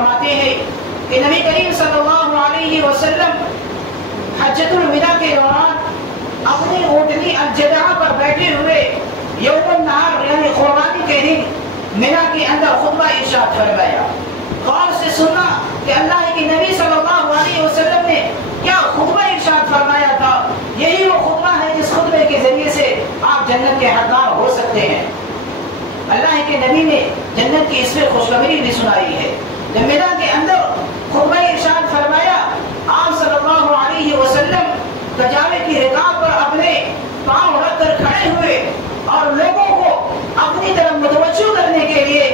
فرماتے ہیں کہ نبی کریم صلی اللہ علیہ وسلم حجۃ الوداع کے دوران اپنی اونٹنی الجدع پر بیٹھے ہوئے یوم النہار یعنی قربانی کے دن مینا کے اندر خطبہ ارشاد فرمایا. غور سے سننا کہ اللہ کے نبی صلی اللہ علیہ وسلم نے کیا خطبہ ارشاد فرمایا تھا. یہی وہ خطبہ ہے جس خطبے کے ذریعے سے آپ جنت کے حقدار ہو سکتے ہیں. اللہ کے نبی نے جنت کی اس میں خوشخبری بھی سنائی ہے. جب مینا کے اندر خطبہ ارشاد فرمایا آپ صلی اللہ علیہ وسلم کجاوے کی رکاب پر اپنے پاؤں رکھ کر کھڑے ہوئے اور لوگوں کو اپنی طرف متوجہ کرنے کے لیے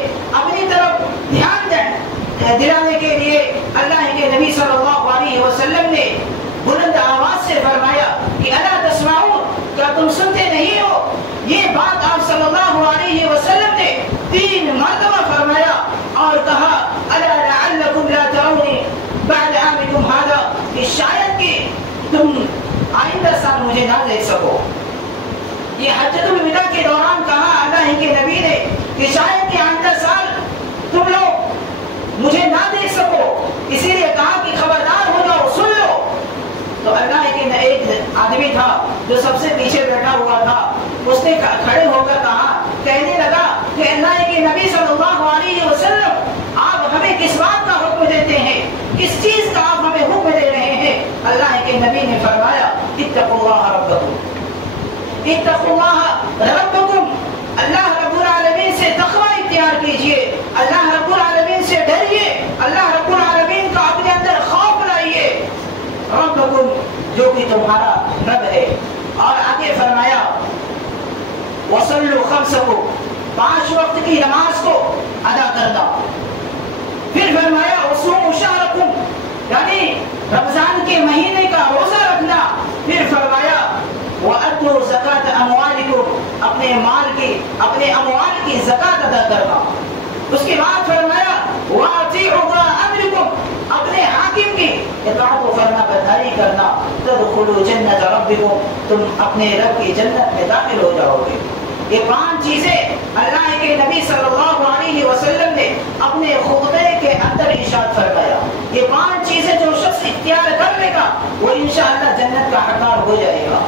اپنی طرف دھیان دلانے کے لیے اللہ کے نبی صلی اللہ علیہ وسلم نے بلند آواز سے فرمایا کہ الا تسمعون، کیا تم سنتے نہیں ہو. یہ بات آپ صلی اللہ علیہ وسلم نے 3 مرتبہ فرمایا اور کہا الا لعلکم لا ترونی بعد عامکم ھذا، کہ شاید کہ تم آئندہ سال مجھے نہ دیکھ سکو. یہ حجۃ الوداع کے دوران کہا اللہ کے نبی نے کہ شاید کہ آئندہ سال تم لوگ مجھے نہ دیکھ سکو، اسی لیے کہا کہ خبردار ہو جاؤ، سن لو. تو اللہ کے ایک آدمی تھا جو سب سے پیچھے بیٹھا ہوا تھا، اس نے کھڑے ہو کر کہا، کہنے لگا کہ اللہ کے نبی صلی اللہ علیہ وسلم آپ ہمیں کس بات کا حکم دیتے ہیں، کس چیز کا آپ ہمیں حکم دے رہے ہیں. اللہ کے نبی نے فرمایا اتقوا اللہ ربکم، اتقوا اللہ ربکم، اللہ رب العالمین سے تقوی اختیار کیجئے، اللہ رب العالمین سے ڈریے، اللہ رب العالمین کا اپنے اندر خوف لائیے. ربکم جو کہ تمہارا رب ہے. اور آگے فرمایا وصلوا خمسکم، 5 وقت کی نماز کو ادا کرنا. پھر فرمایا وصوموا شہرکم، یعنی رمضان کے مہینے کا روزہ رکھنا. پھر فرمایا وَأَتُوا زَكَاةَ أَمْوَالِكُمْ، اپنے اموال کی زکات ادا کرنا. اس کے بعد فرمایا وَأَطِيعُوا أُولَا أَمْرِكُمْ، اپنے حاکم کی اطاعت و فرما برداری کرنا. تَدْخُلُوا جَنَّةَ رَبِّكُمْ، تم اپنے رب کی جنت میں داخل ہو جاؤ گے. یہ 5 چیزیں اللہ کے نبی صلی اللہ علیہ وسلم نے اپنے خطبے کے اندر ارشاد فرمایا. یہ 5 چیزیں جو شخص اختیار کر لے گا وہ انشاءاللہ جنت کا حقدار ہو جائے گا.